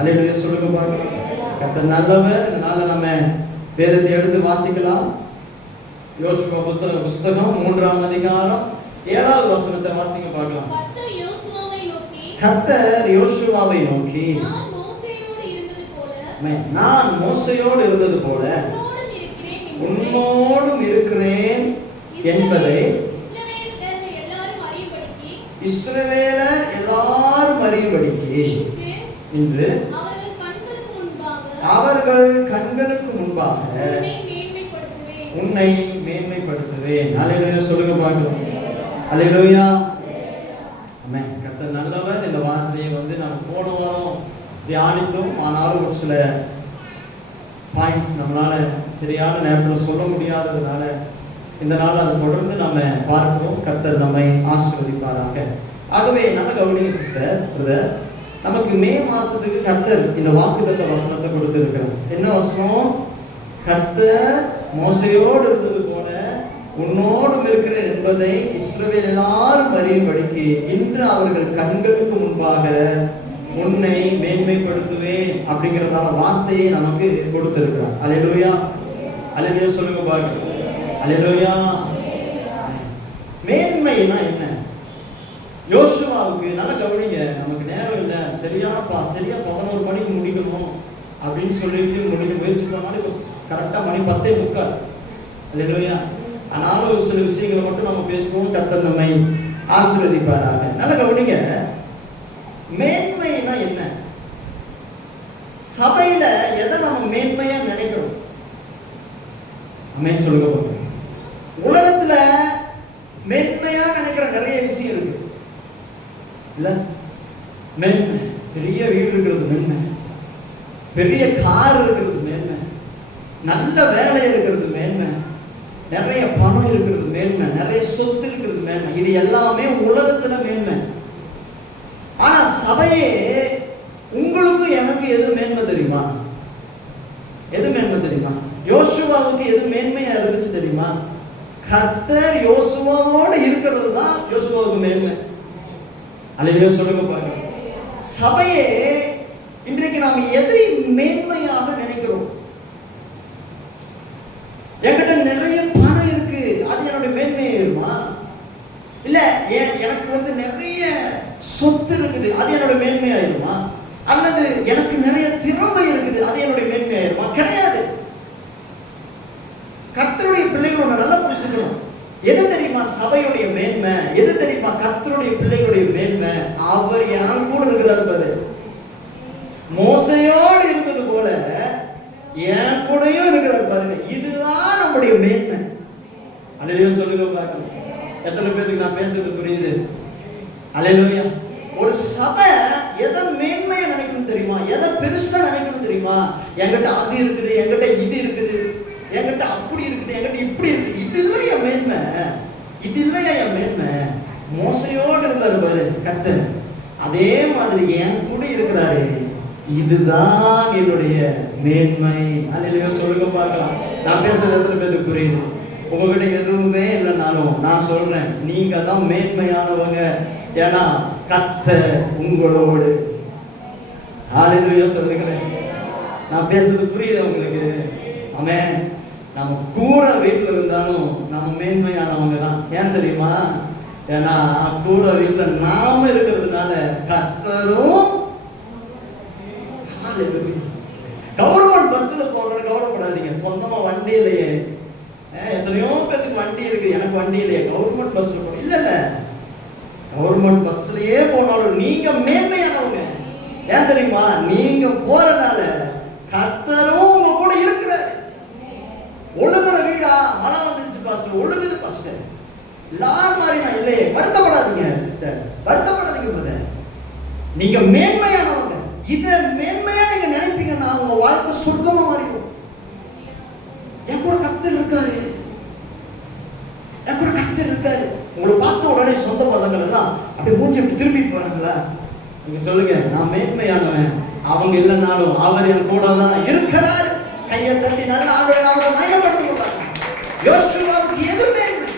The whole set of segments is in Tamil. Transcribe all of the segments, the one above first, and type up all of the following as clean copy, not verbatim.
அல்லேலூயா சொல்லுங்க பார்க்கலாம். கர்த்தர் நல்லவர். இந்த நாள்ல நம்ம வேதத்தை எடுத்து வாசிக்கலாம். யோசுவா புஸ்தகம் 3ஆம் அதிகாரம் 7வது வசனத்தை வாசிங்க பார்க்கலாம். கர்த்தர் யோசுவாவை நோக்கி நான் மோசேயோடு இருந்தது போல உன்னோடும் இருக்கிறேன் என்பதை இஸ்ரவேலர் எல்லாரும் அறியும்படிக்கு இன்று அவர்கள் கண்களுக்கு முன்பாக உன்னை மேன்மைப்படுத்துவேன். அல்லேலூயா சொல்லுங்க பார்க்கலாம். அல்லேலூயா. ஆமென். கர்த்தர் நல்லவர். இந்த வார்த்தையை நம்ம போன வாரம் தியானித்தோம். ஆனாலும் ஒரு சில பாயிண்ட்ஸ் நம்மளால சரியான நேரத்தில் சொல்ல முடியாததுனால இந்த நாள் அதை தொடர்ந்து நம்ம பார்க்கிறோம். கர்த்தர் நம்மை ஆசீர்வதிப்பாராக. ஆகவே நல்ல கவனிங்க சிஸ்டர் பிரதர், நமக்கு மே மாசத்துக்கு கர்த்தர் இந்த வாக்குத்தத்த வசனத்தை கொடுத்திருக்கிறார். என்ன வசனம்? கர்த்தர் மோசேயோடு இருந்தது போல உன்னோடும் இருக்கிறேன் என்பதை இஸ்ரவேல் எல்லாரும் அறியும்படிக்கு இன்று அவர்கள் கண்களுக்கு முன்பாக உன்னை மேன்மைப்படுத்துவேன் அப்படிங்கிறதான வார்த்தையை நமக்கு கொடுத்திருக்கிறார். அல்லேலூயா. அல்லேலூயா சொல்லுங்க பாருங்க. அல்லேலூயா. மேன்மைனா என்ன? யோசுவாவுக்கு நல்ல கவனிங்க. நமக்கு நேரம் இல்லை, சரியா 11 மணிக்கு முடிக்கணும் அப்படின்னு சொல்லிட்டு முடிக்க முயற்சி பண்ணாலும் கரெக்டா மணி 10:45. அல்லேலூயா. ஆனாலும் ஒரு சில விஷயங்களை மட்டும் நம்ம பேசுவோம். கர்த்தர் நம்மை ஆசீர்வதிப்பாராக. நல்ல கவனிங்க. மேன்மைனா என்ன? சபையில எதை நம்ம மேன்மையா நினைக்கிறோம்? ஆமென் சொல்லுங்க. உலகத்துல மேன்மையா நினைக்கிற நிறைய விஷயம் இருக்கு இல்ல? மேன்மை, பெரிய வீடு இருக்கிறது மேன்மை, பெரிய கார் இருக்கிறது மேன்மை, நல்ல வேலை இருக்கிறது மேன்மை, நிறைய பணம் இருக்கிறது மேன்மை, நிறைய சொத்து இருக்கிறது மேன்மை. இது எல்லாமே உலகத்துல மேன்மை. ஆனா சபையே உங்களுக்கும் எனக்கு எது மேன்மை தெரியுமா? எது மேன்மை தெரியுமா? யோசுவாவுக்கு எது மேன்மையா இருந்துச்சு தெரியுமா? கர்த்தர் யோசுவாவோடு இருக்கிறது தான் யோசுவாவுக்கு மேன்மை. அல்லேலூயா சொல்லுங்க பாருங்க. சபையே இன்றைக்கு நாம் எதை மேன்மையாக நினைக்கிறோம்? என்கிட்ட நிறைய பணம் இருக்கு, அது என்னுடைய மேன்மையாயிருமா? இல்ல எனக்கு நிறைய சொத்து இருக்குது, அது என்னோட மேன்மையாயிருமா? அல்லது எனக்கு நிறைய திறமை இருக்குது, அது என்னுடைய மேன்மையாயிருமா? கிடையாது. கர்த்தருடைய பிள்ளைகளோட நல்லா புரிஞ்சுக்கணும். எது தெரியுமா சபையுடைய மேன்மை? எது தெரியுமா கர்த்தருடைய பிள்ளைகளுடைய மேன்மை? அவர் யார் கூட இருக்கிறார் பாரு. மோசேயோடு இருந்தது போல என் கூடயும் இருக்கிறார் பாருங்க. இதுதான் நம்முடைய மேன்மை. அல்லேலூயா சொல்லுங்க பாருங்க. எத்தனை பேருக்கு நான் பேசுறது புரியுது? அல்லேலூயா. ஒரு சபை எதை மேன்மையா நினைக்கணும் தெரியுமா? எதை பெருசா நினைக்கணும் தெரியுமா? என்கிட்ட அது இருக்குது, என்கிட்ட இது இருக்குது, என்கிட்ட அப்படி இருக்குது, என்கிட்ட இப்படி இருக்குது. இது இல்லையா மேன்மை? இது இல்லையா என் மேன்மை? மோசையோடு இருந்தாரு பாரு கர்த்தர், அதே மாதிரி என் கூட இருக்கிறாரு. இதுதான் என்னுடைய மேன்மை. அல்லேலூயா சொல்லுங்க பார்க்கலாம். நான் பேசுறது எத்தனை பேருக்கு புரியுது? உங்ககிட்ட எதுவுமே இல்லைனாலும் நான் சொல்றேன், நீங்க தான் மேன்மையானவங்க. ஏன்னா கர்த்தர் உங்களோடு. அல்லேலூயா சொல்லுங்களேன். நான் பேசுறது புரியுது உங்களுக்கு? ஆமென். நம்ம கூற வீட்டில் இருந்தாலும் நம்ம மேன்மையானவங்க தான். ஏன் தெரியுமா? ஏன்னா கூற வீட்டில் நாம இருக்கிறதுனால கர்த்தரும். கவர்மெண்ட் பஸ்ல போறது கவலைப்படாதீங்க. சொந்தமா வண்டி இல்லையே. எத்தனையோ பேருக்கு வண்டி இருக்கு, எனக்கு வண்டி இல்லையே. கவர்மெண்ட் பஸ்ல போன இல்ல, கவர்மெண்ட் பஸ்லயே போனாலும் நீங்க மேன்மையானவங்க. ஏன் தெரியுமா? நீங்க போறனால கர்த்தரும் உங்க கூட இருக்கிறாரு. ஒழுங்குற வீடா? மழை வந்துருச்சு பாஸ்டர், ஒழுங்குது பாஸ்டர். எல்லாரும் மாதிரி நான் இல்லையே. வருத்தப்படாதீங்க சிஸ்டர், வருத்தப்படாதீங்க பிரதர். நீங்க மேன்மையானவங்க. இத மேன்மையா நீங்க நினைப்பீங்கன்னா உங்க வாழ்க்கை சொர்க்கமா மாறிடும். என் கூட கர்த்தர் இருக்காரு, என் கூட கர்த்தர் இருக்காரு. உங்களை பார்த்த உடனே சொந்த பந்தங்கள் எல்லாம் அப்படியே மூஞ்சி அப்படி திருப்பிட்டு போறாங்களா? நீங்க சொல்லுங்க, நான் மேன்மையானவன். அவங்க இல்லைனாலும் அவர் என் கூட தான் இருக்கிறார். கையை தட்டி நல்லா அவரை மயப்படுத்த போறாங்க. யோசுவாவுக்கு எது மேன்மை?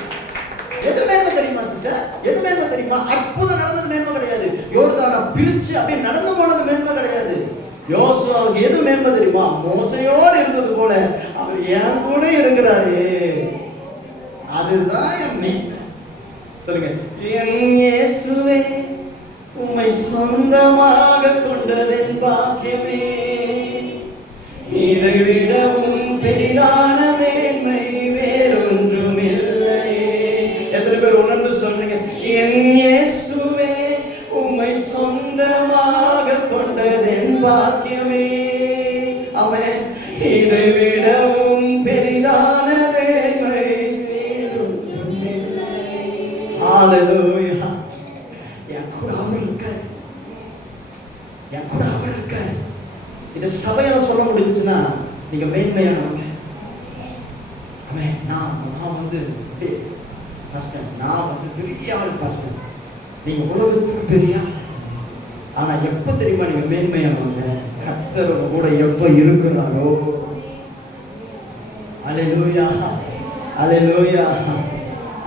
எது மேன்மை தெரியுமா சிஸ்டர்? எது மேன்மை தெரியுமா? அற்புதம் நடந்தது மேன்மை கிடையாது. யோர்தானை பிரிச்சு அப்படியே நடந்து போனது மேன்மை கிடையாது. யோசுவாவுக்கு எது மேன்மை தெரியுமா? மோசையோடு இருந்தது போல அவர் என் கூட இருக்கிறாரு, அதுதான் என் மேன்மை. சொல்லுங்க, என் இயேசுவே உம்மை சொந்தமாக கொண்டதென் பாக்கியமே, இதை விடவும் பெரிதான மேன்மை வேறொன்றும் இல்லையே. எத்தனை பேர் உணர்ந்து சொல்றீங்க? என் இயேசுவே உம்மை சொந்தமாக கொண்டதென் பாக்கியமே, ஆமென், இதை விடவும் பெரிதான மேன்மை வேறொன்றும் இல்லை. ஹல்லேலூயா. என் கூட அவர் இருக்கார், என் கூட அவர் இருக்கார். இந்த சபையில சொல்ல முடிஞ்சுன்னா நீங்க மேன்மையானவங்க. ஆமென். நான் வந்து பாஸ்டர், நான் வந்து பெரிய ஆள் பாஸ்டர், நீங்க உலகத்துக்கு பெரிய ஆள். ஆனா எப்ப தெரியுமா நீங்க மேன்மையானவங்க? கர்த்தர் கூட எப்ப இருக்கிறாரோ. அல்லேலூயா, அல்லேலூயா,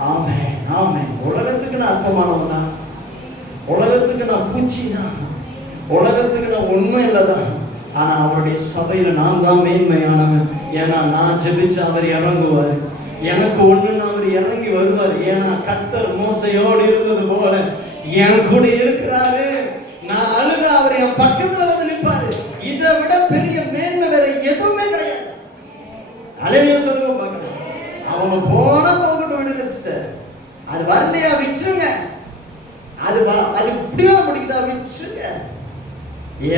ஆமென், ஆமென். உலகத்துக்கு நான் அற்பமானவன் தான், உலகத்துக்கு நான் பூச்சி தான், உலகத்துக்கு நான் உண்மை இல்லதான். ஆனா அவருடைய சபையில நான் தான் மேன்மையானவன். ஏன்னா நான் ஜெபிச்சு அவர் இறங்குவார், எனக்கு ஒண்ணுன்னு அவர் இறங்கி வருவார். ஏன்னா கர்த்தர் மோசையோடு இருந்தது போல என் கூட இருக்கிறாரு. நான் அழுக அவர் என் பக்கத்துல வந்து நிற்பாரு. இதை விட பெரிய மேன்மை வேற எதுவுமே கிடையாது. அலையில சொல்லுங்க பார்க்கலாம். அவங்க போனா போகட்டும், விடுங்க சிஸ்டர். அது வரலையா விட்டுருங்க. அது இப்படியோ முடிக்குதா விட்டுருங்க.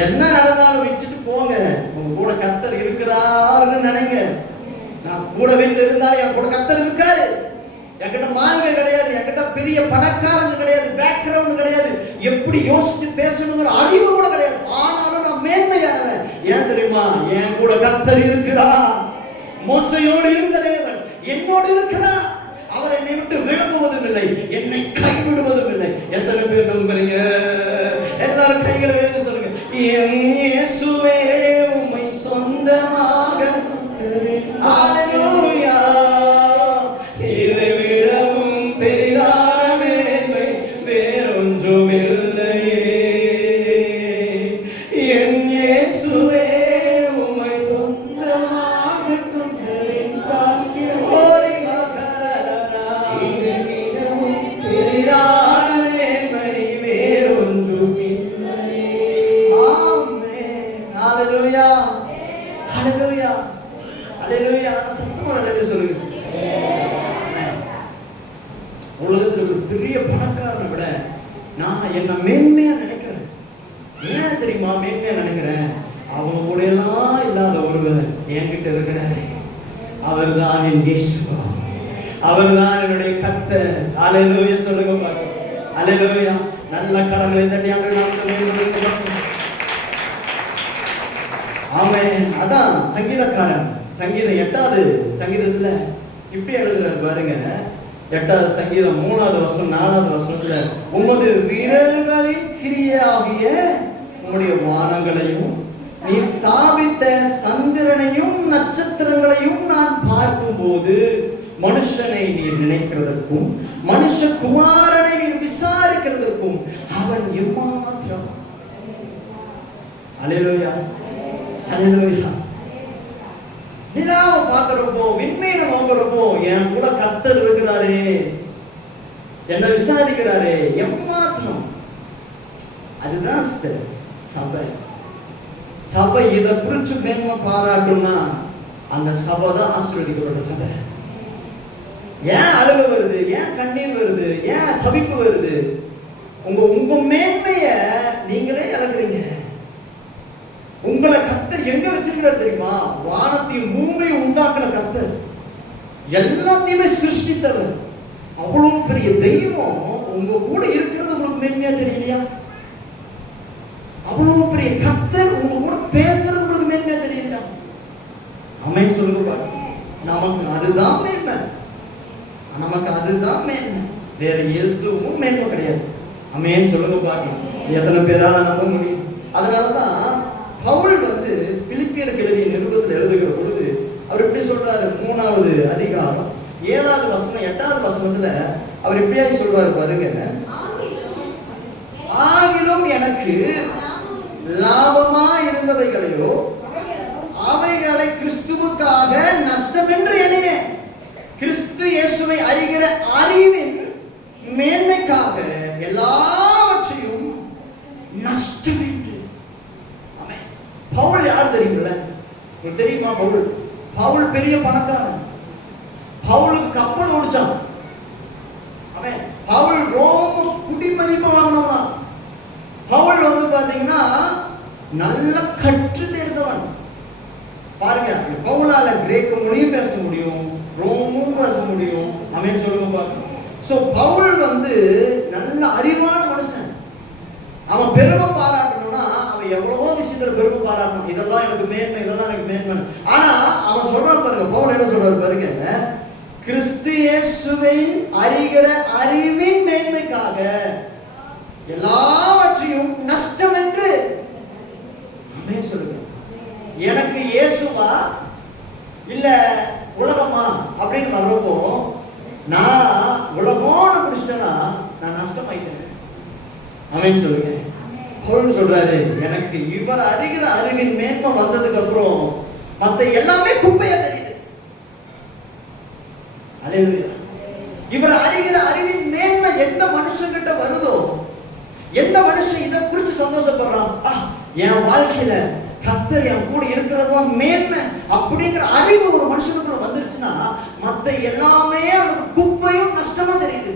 என்ன நடந்தாலும் விட்டுட்டு போங்க. உங்க கூட கர்த்தர் இருக்கிறாருன்னு நினைங்க. நான் கூட வீட்டுல இருந்தாலும் என் கூட கர்த்தர் இருக்காரு. என்கிட்ட மாங்க கிடையாது, என்கிட்ட பெரிய பணக்காரங்க கிடையாது, பேக்ரவுண்ட் கிடையாது, எப்படி யோசிச்சு பேசணுங்கிற அறிவு கூட கிடையாது. ஆனாலும் நான் மேன்மையானவன். ஏன் தெரியுமா? என் கூட கர்த்தர் இருக்கிறார். மோசையோடு இருந்த தேவன் என்னோடு இருக்கிறார். அவர் என்னை விட்டு விலகுவதும் இல்லை, என்னை கைவிடுவதும் இல்லை. எத்தனை பேர் நம்புறீங்க? எல்லாரும் கைகளை வேணும் சொல்லுங்க. என் இயேசுவே உம்மை சொந்தமாக, ஹல்லேலூயா, இதை விடவும் பெரிதான மேன்மை வேறொன்றும் இல்லையே. என் இயேசுவே உம்மை சொந்தமாக கொண்டதென் பாக்கியம், ஓரி மகரரா, இதை விடவும் பெரிதான மேன்மை வேறொன்றும் இல்லையே. ஆமென். ஹல்லேலூயா, ஹல்லேலூயா, ஹல்லேலூயா. சத்தமா ஹல்லேலூயா சொல்லுங்க. உலகத்துல ஒரு பெரிய பணக்காரனை விட நான் என்ன மேன்மையா நினைக்கிறேன். ஏன் தெரியுமா மேன்மையா நினைக்கிறேன்? அவங்க கூட எல்லாம் இல்லாத ஒருவர் என்கிட்ட இருக்கிறாரு. அவர் தான் என் இயேசுவா, அவர் தான் என்னுடைய கர்த்தர். ஹல்லேலூயா சொல்லுங்க பாருங்க. ஹல்லேலூயா. நல்ல கரங்களை தட்டி ஆண்டவரே. ஆமென். அதான் சங்கீதக்காரன் சங்கீதம் 8வது சங்கீதத்துல இப்படி எழுதுறாரு பாருங்க. 8வது சங்கீதம் 3வது வசனம் 4வது வசனத்துல, உமது விரல்களின் கிரியாகிய உம்முடைய வானங்களையும் நீ ஸ்தாபித்த சந்திரனையும் நட்சத்திரங்களையும் நான் பார்க்கும் போது மனுஷனை நீர் நினைக்கிறதற்கும் மனுஷகுமாரனை நீர் விசாரிக்கிறதற்கும் அவன் எம்மாத்திரம். அல்லேலூயா, அல்லேலூயா. நிலாவை பார்க்கிறப்போ, விண்மீனை பார்க்கிறப்போ என் கூட கர்த்தர் இருக்கிறாரே, என்னை விசாரிக்கிறாரே, எம்மாத்திரம். அதுதான் சபை. சபை இதை குறிச்சு மேன்மை பாராட்டும்னா அந்த சபை தான் ஆசீர்வதிக்கப்பட்ட சபை. ஏன் அழுக வருது? ஏன் கண்ணீர் வருது? ஏன் தவிப்பு வருது? உங்க மேன்மைய நீங்களே இழக்கிறீங்க. உங்களை கர்த்தர் எங்க வச்சிருக்கிறார் தெரியுமா? வானத்தையும் பூமியை உண்டாக்குன கர்த்தர், எல்லாத்தையுமே சிருஷ்டித்தவர். அவ்வளவு பெரிய தெய்வம் உங்க கூட இருக்கிறது உங்களுக்கு மேன்மையா தெரியலையா? அவ்வளவு பெரிய கர்த்தர் உங்க கூட பேசுறது உங்களுக்கு மேன்மையா தெரியலையா? ஆமென் சொல்லுங்க பாருங்க. நமக்கு அதுதான் மேன்மை, நமக்கு அதுதான் மேன்மை, வேற எதுவும் மேன்மை கிடையாது. ஆமென் சொல்லுங்க பாருங்க. எத்தனை பேரால நம்ப முடியும்? அதனாலதான் பவுல் வந்து பிலிப்பியருக்கு எழுதிய நிருபத்தில் எழுதுகிற பொழுது அவர் எப்படி சொல்றாரு? 3வது அதிகாரம் 7வது வசனம் 8வது வசனத்துல அவர் எப்படியாய் சொல்றாரு பாருங்க. ஆகிலும் எனக்கு லாபமா இருந்த இருக்கிறவைகளையோ அவைகளை கிறிஸ்துவுக்காக நஷ்டம் என்று எண்ணினேன். கிறிஸ்து இயேசுவை அறிகிற அறிவின் மேன்மைக்காக எல்லாவற்றையும் நஷ்டம் என்று. ஆமென். பவுல் யார் தெரியுங்களா? உங்களுக்கு தெரியுமா? பவுல் பெரிய பணக்காரன். பவுலுக்கு கப்பல் ஓடிச்சான். அவன் பவுல் ரோம குடிமதிப்பு வாங்கினவன். பவுல் பாத்தீங்கன்னா நல்ல கற்று தேர்ந்தவன். பாருங்க, பவுலால கிரேக்க மொழியும் பேச முடியும், ரோமும் பேச முடியும். அவன் சொல்லுங்க பாருங்க. சோ பவுல் நல்ல அறிவான மனுஷன். அவன் பெருமை பாராட்டணும்னா அவன் எவ்வளவோ விஷயத்துல பெருமை பாராட்டணும். இதெல்லாம் எனக்கு மேன்மை, இதெல்லாம் எனக்கு மேன்மை. ஆனா அவன் சொல்றான் பாருங்க, பவுல் என்ன சொல்றாரு பாருங்க, கிறிஸ்து இயேசுவின் அறிகிற அறிவின் மேன்மைக்காக எல்லாவற்றையும் நஷ்டம் என்று. ஆமென் சொல்லுங்க. எனக்கு இயேசுவா இல்ல உலகமா அப்படின்னு வர்றப்போ நான் உலகம்னு பிடிச்சிட்டேன்னா நான் நஷ்டமாயிட்டேன். ஆமென் சொல்லுங்க. பவுல் சொல்றாரு, எனக்கு இவர் அறிகிற அறிவின் மேன்மை வந்ததுக்கு அப்புறம் மத்த எல்லாமே குப்பையா தெரியுது. அல்லேலூயா. இவர் அறிகிற அறிவின் மேன்மை எந்த மனுஷன் கிட்ட வருதோ, எந்த மனுஷன் இதை குறித்து சந்தோஷப்படுறான், என் வாழ்க்கையில கர்த்தர் என் கூட இருக்கிறதா மேன்மை அப்படிங்கிற அறிவு ஒரு மனுஷனுக்குள்ள வந்துருச்சுன்னா மத்த எல்லாமே அவனுக்கு குப்பையும் நஷ்டமா தெரியுது.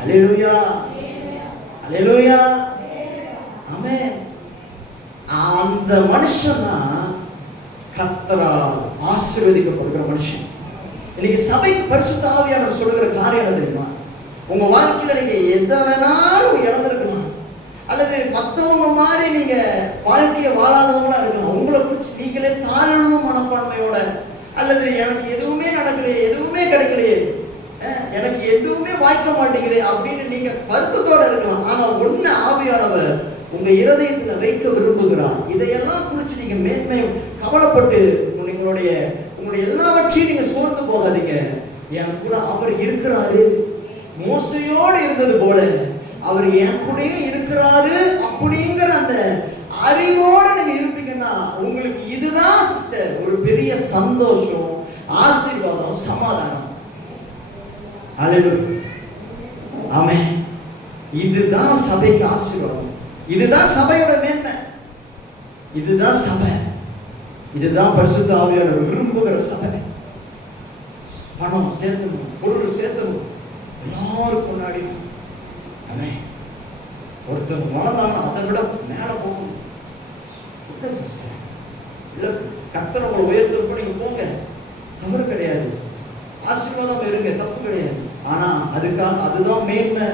அல்லேலூயா, அல்லேலூயா, ஆமென். அந்த மனுஷன் தான் கர்த்தரால் ஆசீர்வதிக்கப்படுகிற மனுஷன். இன்னைக்கு சபைக்கு பரிசுத்த ஆவியானவர் சொல்லுகிற காரியம் என்ன தெரியுமா? உங்க வாழ்க்கையில நீங்க எதை வேணாலும் இழந்திருக்கலாம், அல்லது மற்றவங்க மாதிரி நீங்க வாழ்க்கையை வாழாதவங்களா இருக்கலாம். உங்களை குறித்து நீங்களே தாழ்வு மனப்பான்மையோட, அல்லது எனக்கு எதுவுமே நடக்கலையே, எதுவுமே கிடைக்கலையே, எனக்கு எதுவுமே வாய்க்க மாட்டேங்குது அப்படின்னு நீங்க வருத்தத்தோட இருக்கலாம். ஆனா ஒண்ணு ஆவியானவர் உங்க இருதயத்துல வைக்க விரும்புகிறார். இதையெல்லாம் குறித்து நீங்க மேன்மை கவலைப்பட்டு உங்களுடைய எல்லாவற்றையும் நீங்க சோர்ந்து போகாதீங்க. என் கூட அவர் இருக்கிறாரு. மோசையோடு இருந்தது போல அவர் என் கூடயும் இருக்கிறாரு அப்படிங்கிற அந்த அறிவோட நீங்க இருப்பீங்கன்னா உங்களுக்கு இதுதான் சிஸ்டர் ஒரு பெரிய சந்தோஷம், ஆசீர்வாதம், சமாதானம். அல்லேலூயா, ஆமென். இதுதான் சபைக்கு ஆசீர்வாதம். இதுதான் சபையோட மேன்மை. இதுதான் சபை. இதுதான் பரிசுத்த ஆவியானவர் விரும்புகிற சபை. பணம் சேர்த்தணும், பொருள் சேர்த்தணும், எல்லாரும் கொண்டாடிடும். ஆமென். ஒருத்தர் வளர்ந்தாங்கன்னா அதை விட மேல போகணும். இல்ல கர்த்தர் உங்களை உயர்த்திருப்ப நீங்க போங்க, தவறு கிடையாது. ஆசீர்வாதம் இருங்க, தப்பு கிடையாது. ஆனா அதுக்காக அதுதான் மேன்மை,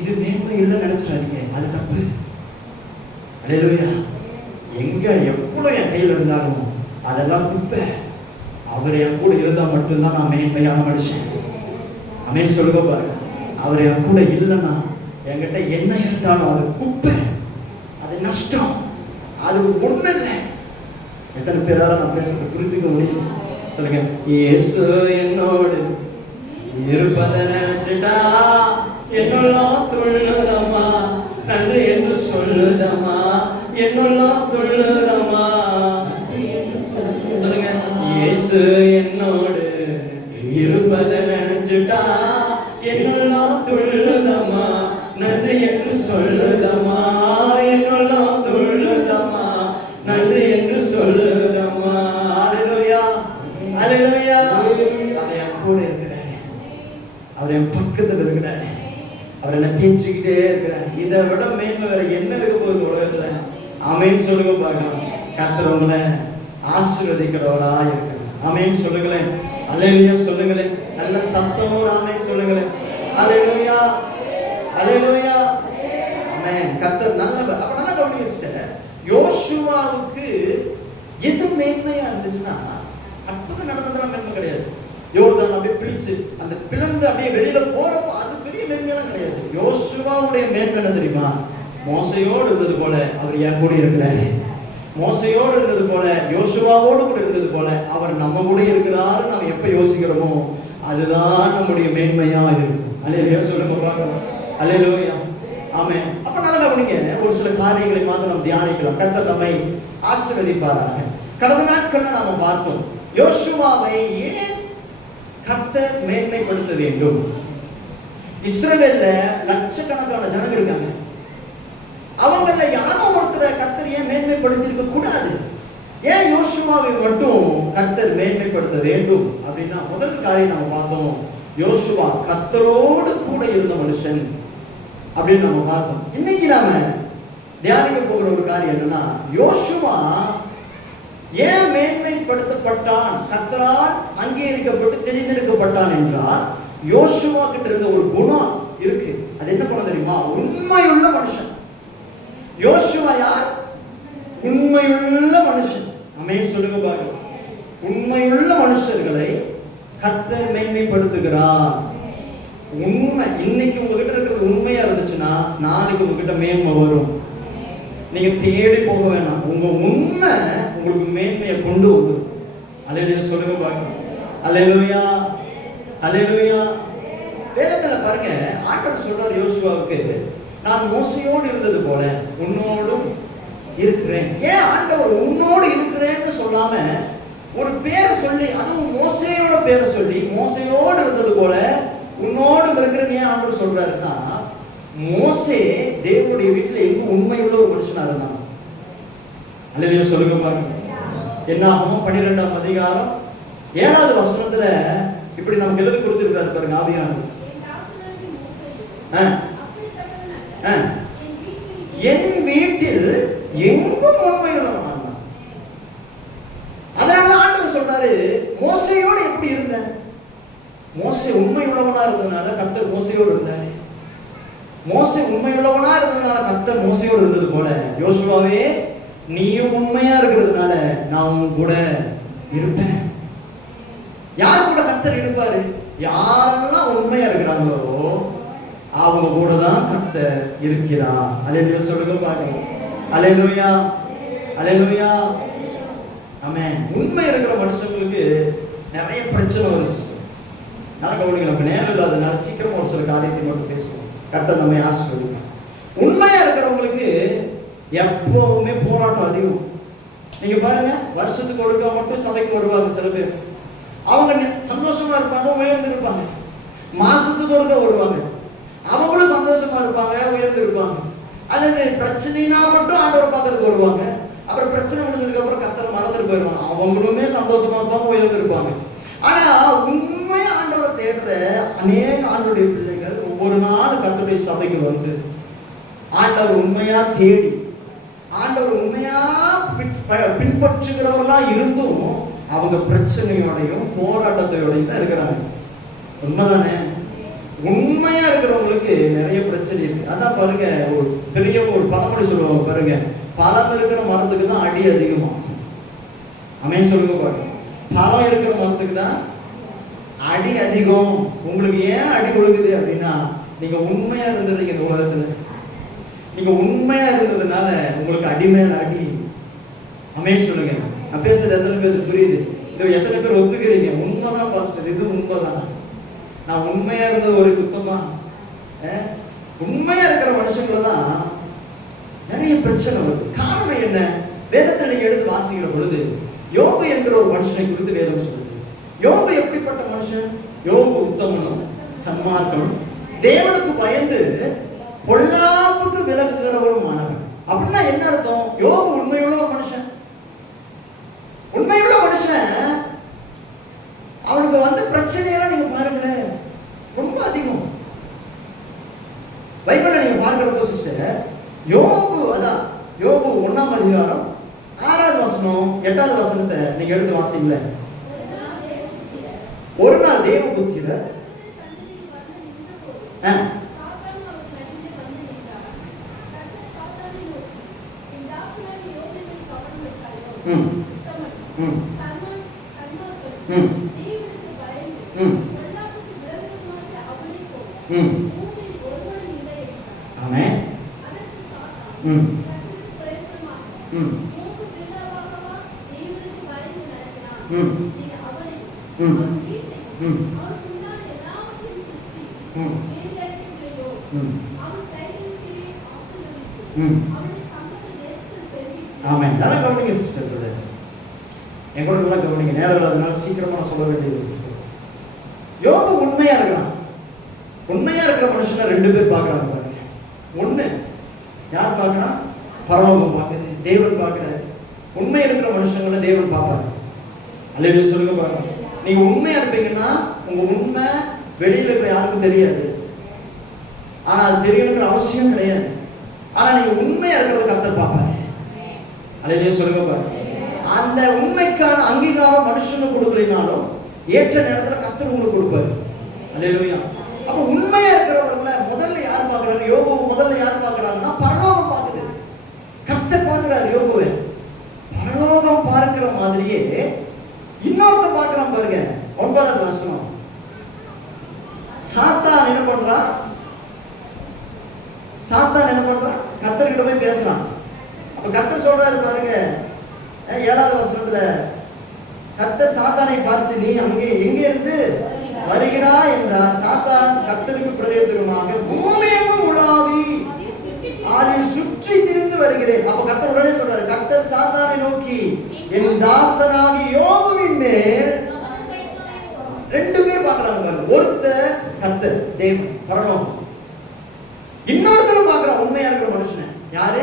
இது மேன்மை இல்லைன்னு நினைச்சிடாதீங்க, அது தப்பு. அல்லேலூயா. எங்க எவ்வளவு என் கையில் இருந்தாலும் அதெல்லாம் குப்பை. அவர் என் கூட இருந்தா மட்டும்தான் நான் மேன்மையான மனுஷன். ஆமென் சொல்லுங்க பாருங்க. அவர் என் கூட இல்லைன்னா என்கிட்ட என்ன இருந்தாலும் அது குப்பை, அது நஷ்டம், அது ஒண்ணு இல்லை. எத்தனை பேரால நான் பேசுறது புரிஞ்சுக்க முடியும்? சொல்லுங்க. இயேசு என்னோடு இருப்பதை நினைச்சிட்டா என்னெல்லாம் துள்ளுதமா, நன்றி என்று சொல்லுதமா, என்னெல்லாம் துள்ளுதமா. சொல்லுங்க. இயேசு என்னோடு இருப்பதை நினைச்சிட்டா என்னெல்லாம் துள்ளுதமா, நன்றி என்று சொல்லுதமா, என்னெல்லாம் துள்ளுதமா, நன்றி என்று சொல்லுதமா. அல்லேலூயா, அல்லேலூயா. அவர் என் கூட இருக்கிறாரு, அவர் என் பக்கத்தில் இருக்கிறாரு, அவர் என்ன தேய்ச்சிக்கிட்டே இருக்கிறார். இதை விட மேன்மை வேற என்ன இருக்க போகுது உலகத்துல? ஆமென் சொல்லுங்க பார்க்கலாம். கர்த்தர் உங்களை ஆசீர்வதிக்கிறவரா இருக்கிறார். ஆமென் சொல்லுங்களேன். அல்லேலூயா சொல்லுங்களேன். நல்ல சத்தமோடு ஆமென் சொல்லுங்களேன். அல்லேலூயா, அல்லேலூயா, ஆமென். கர்த்தர் நல்லவர். அப்ப நல்லா கவனிச்சுட்ட, யோசுவாவுக்கு எது மேன்மையா இருந்துச்சுன்னா அற்புதம் நடந்ததெல்லாம் மேன்மை கிடையாது. யோர்தான் அப்படியே பிடிச்சு அந்த பிளந்து அப்படியே வெளியில போறப்போ அது பெரிய மேன்மையெல்லாம் கிடையாது. யோசுவாவுடைய மேன்மை என்ன தெரியுமா? மோசையோடு இருந்தது போல அவர் என் கூட இருக்கிறாரு. மோசையோடு இருந்தது போல, யோசுவாவோடு கூட இருந்தது போல அவர் நம்ம கூட இருக்கிறாரு. நாம் எப்ப யோசிக்கிறோமோ அதுதான் நம்முடைய மேன்மையா இருக்கும். அல்லேலூயா சொல்லுங்க பார்க்கலாம். அல்லேலூயா, ஆமென். அப்ப நல்லா கவனிங்க, ஒரு சில காரியங்களை மாத்திரம் நாம் தியானிக்கலாம். கர்த்தர் நம்மை ஆசீர்வதிப்பாராக. கடந்த நாட்கள்ல நாம பார்த்தோம், யோசுவாவை ஏன் கர்த்தர் மேன்மைப்படுத்த வேண்டும். இஸ்ரவேல்ல லட்சக்கணக்கான ஜனங்க இருக்காங்க. அவங்கள யாரோ ஒருத்தரை கர்த்தர் ஏன் மேன்மைப்படுத்தி இருக்க கூடாது? ஏன் யோசுவாவை மட்டும் கர்த்தர் மேன்மைப்படுத்த வேண்டும் அப்படின்னா, முதல் காரியம் நம்ம பார்த்தோம், யோசுவா கர்த்தரோடு கூட இருந்த மனுஷன் அப்படின்னு நம்ம பார்த்தோம். இன்னைக்கு நாம தியானிக்க போகிற ஒரு காரியம் என்னன்னா, யோசுவா ஏன் மேன்மைப்படுத்தப்பட்டான், கர்த்தரால் அங்கீகரிக்கப்பட்டு தெரிந்தெடுக்கப்பட்டான் என்றால், யோசுவா கிட்ட இருந்த ஒரு குணம் இருக்கு. அது என்ன குணம் தெரியுமா? உண்மையுள்ள மனுஷன். யோசுவா யார்? உண்மையுள்ள மனுஷன். ஆமென் சொல்லுங்க பாருங்க. உண்மையுள்ள மனுஷர்களை கர்த்தர் மேன்மைப்படுத்துகிறார். உண்மை இன்னைக்கு உங்ககிட்ட இருக்கிறது உண்மையா இருந்துச்சுன்னா, நாளைக்கு உங்ககிட்ட மேன்மை வரும். நீங்க தேடி போக வேணாம். உங்க உண்மை உங்களுக்கு மேன்மையை கொண்டு வந்துடும். அல்லேலூயா சொல்லுங்க பாருங்க. அல்லேலூயா, அல்லேலூயா. வேதத்துல பாருங்க, ஆண்டவர் சொல்றார் யோசுவாவுக்கு, நான் மோசையோடு இருந்தது போல உன்னோடும் இருக்கிறேன். ஏன் ஆண்டவர் உன்னோடு இருக்கிறேன்னு சொல்லாம ஒரு பேரை சொல்லி, அதுவும் மோசையோட பேரை சொல்லி, மோசையோடு இருந்தது போல உன்னோடு இருக்கிறேன்னு ஏன் ஆண்டவர் சொல்றாருன்னா, மோசே தேவனுடைய வீட்டில் எங்க உண்மையுள்ள ஒரு மனுஷனா இருந்தான். அல்லேலூயா சொல்லுங்க பாருங்க. என்னாகும் 12ஆம் அதிகாரம் 7வது வசனத்துல இப்படி நமக்கு எழுதி கொடுத்திருக்காரு பாருங்க ஆவியானவர். என் வீட்டில் எங்கும் உண்மையுள்ளவன். அதனால ஆண்டவர் சொல்றாரு, மோசையோடு எப்படி இருந்த? மோசே உண்மையுள்ளவனா இருந்ததுனால கர்த்தர் மோசையோடு இருந்தாரு. மோசே உண்மையுள்ளவனா இருந்ததுனால கர்த்தர் மோசையோடு இருந்தது போல, யோசுவாவே நீயும் உண்மையா இருக்கிறதுனால நான் உன் கூட இருப்பேன். யார் கூட கர்த்தர் இருப்பாரு? யாரெல்லாம் உண்மையா இருக்கிறாங்களோ அவங்க கூட தான் கர்த்தர் இருக்கிறார். அல்லேலூயா சொல்லுங்க பாருங்க. அல்லேலூயா, அல்லேலூயா. ஆமென். உண்மை இருக்கிற மனுஷங்களுக்கு நிறைய பிரச்சனை வரும். நான் கவனிங்க, நம்ம நேரம் இல்லாதனால சீக்கிரமா ஒரு சில காரியத்தை மட்டும் பேசுவோம். கர்த்தர் நம்மை ஆசீர்வதிப்பார். உண்மையா இருக்கிறவங்களுக்கு எப்பவுமே போராட்டம் அதிகம். நீங்க பாருங்க, வருஷத்துக்கு ஒருக்கா மட்டும் சபைக்கு வருவாங்க சில பேர். அவங்க சந்தோஷமா இருப்பாங்க, உயர்ந்து இருப்பாங்க. மாசத்துக்கு ஒருக்கா வருவாங்க, அவங்களும் சந்தோஷமா இருப்பாங்க, உயர்ந்து இருப்பாங்க. அல்லது பிரச்சனைனா மட்டும் ஆண்டவர் பார்க்கறதுக்கு வருவாங்க. அப்புறம் பிரச்சனை முடிஞ்சதுக்கு அப்புறம் கர்த்தர் மறந்துட்டு போயிருவாங்க. அவங்களுமே சந்தோஷமா இருப்பாங்க, உயர்ந்து இருப்பாங்க. ஆனா உண்மையா ஆண்டவரை தேடுற அநேக ஆண்டவருடைய பிள்ளைகள் ஒவ்வொரு நாள் கர்த்தருடைய சபைக்கு வந்து ஆண்டவர் உண்மையா தேடி, ஆண்டவர் உண்மையா பின்பற்றுகிறவர்களா இருந்தும் அவங்க பிரச்சனையோடையும் போராட்டத்தோடையும் தான் இருக்கிறாங்க. உண்மைதானே? உண்மையா இருக்கிறவங்களுக்கு நிறைய பிரச்சனை இருக்கு. அதான் பாருங்க, ஒரு பெரிய ஒரு பழமொழி சொல்லுவாங்க பாருங்க, பழம் இருக்கிற மரத்துக்கு தான் அடி அதிகமா. ஆமென் சொல்லுங்க பாருங்க. பழம் இருக்கிற மரத்துக்கு தான் அடி அதிகம். உங்களுக்கு ஏன் அடி விழுகுது அப்படின்னா, நீங்க உண்மையா இருந்ததுங்க. இந்த உலகத்துல நீங்க உண்மையா இருந்ததுனால உங்களுக்கு அடி மேல அடி. ஆமென் சொல்லுங்க. நான் பேசுறது எத்தனை பேருக்கு புரியுது? இது எத்தனை பேர் ஒத்துக்கிறீங்க? உண்மைதான் பாஸ்டர், இது உண்மைதான். நான் உண்மையா இருந்தது ஒரு குத்தமா? உண்மையா இருக்கிற மனுஷங்கள தான் நிறைய பிரச்சனை வருது. காரணம் என்ன? வேதத்தை நீங்க எடுத்து வாசிக்கிற பொழுது யோபு என்கிற ஒரு மனுஷனை குறித்து வேதம் சொல்லுது. யோபு எப்படிப்பட்ட மனுஷன்? யோபு உத்தமனும் சன்மார்க்கனும் தேவனுக்கு பயந்து பொல்லாப்புக்கு விலகுகிறவரும் ஆனவர். அப்படின்னா என்ன அர்த்தம்? யோபு உண்மையுள்ள ஒரு மனுஷன். உண்மையுள்ள மனுஷன் அவனுக்கு வந்து பிரச்சனையெல்லாம் நீங்க பாருங்களேன், ரொம்ப அதிகம். பைபிளை நீங்க பார்க்கிறப்போ சிஸ்டர், யோபு, அதான் யோபு 1ஆம் அதிகாரம் 6வது வசனம் 8வது வசனத்தை நீங்க எடுத்து வாசிங்களே. ஒரு நாள் தேவபுத்திரர் ஆமா, நல்லா கவனிங்க சிஸ்டர். என் கூட நல்லா கவனிங்க. நேரம் இல்லாதனால சீக்கிரமா நான் சொல்ல வேண்டியது. யோபு உண்மையா இருக்கிறான். உண்மையா இருக்கிற மனுஷனை ரெண்டு பேர் பாக்குறாங்க பாருங்க. ஒண்ணு யார் பாக்குறான்? பரலோகம் பாக்குது, தேவன் பாக்குறாரு. உண்மை இருக்கிற மனுஷங்களை தேவன் பார்ப்பாரு. அல்லேலூயா சொல்லுங்க பாருங்க. நீங்க உண்மையா இருப்பீங்கன்னா உங்க உண்மை வெளியில இருக்கிற யாருக்கும் தெரியாது. ஆனா அது தெரியணுங்கிற அவசியம் கிடையாது. ஆனா நீங்க உண்மையா இருக்கிறத கர்த்தர் பார்ப்பாரு. அல்லேலூயா சொல்லுங்க பாருங்க. அந்த உண்மைக்கான அங்கீகாரம் மனுஷனுக்கு கொடுக்கலைனாலும் ஏற்ற நேரத்துல கர்த்தர் உங்களுக்கு கொடுப்பாரு. அல்லேலூயா. அப்ப உண்மையா இருக்கிறவங்கள முதல்ல யார் பார்க்கறாரு? யோபு முதல்ல யார் பார்க்கறாங்கன்னா பரலோகம் பார்க்குது. கர்த்தர் பார்க்கிறார் யோபுவை. பரலோகம் பார்க்கிற மாதிரியே இன்னொருத்த பார்க்கிறான் பாருங்க. 9வது வசனம். சாத்தான் என்ன பண்றான்? கர்த்தர்கிட்ட போய் பேசுறான். அப்ப கர்த்தர் சொல்றாரு பாருங்க 7வது வசனத்துல, கர்த்தர் சாத்தானை பார்த்து நீ அங்கே எங்கே இருந்து வருகிறாய் என்றார். சாத்தான் கர்த்தருக்கு பிரதியுத்தரமாக பூமியெங்கும் உலாவி அதில் சுற்றி திரிந்து வருகிறேன். அப்ப கர்த்தர் உடனே சொல்றாரு, கர்த்தர் சாத்தானை நோக்கி என் தாசனாகி யோபுவின் மேல். ரெண்டு பேர் பார்க்கறாங்க. ஒருத்தர் கர்த்தர் தேவன் பரலோகம், இன்னொருத்தர் பார்க்கறான் உண்மையா இருக்கிற மனுஷனை. யாரு?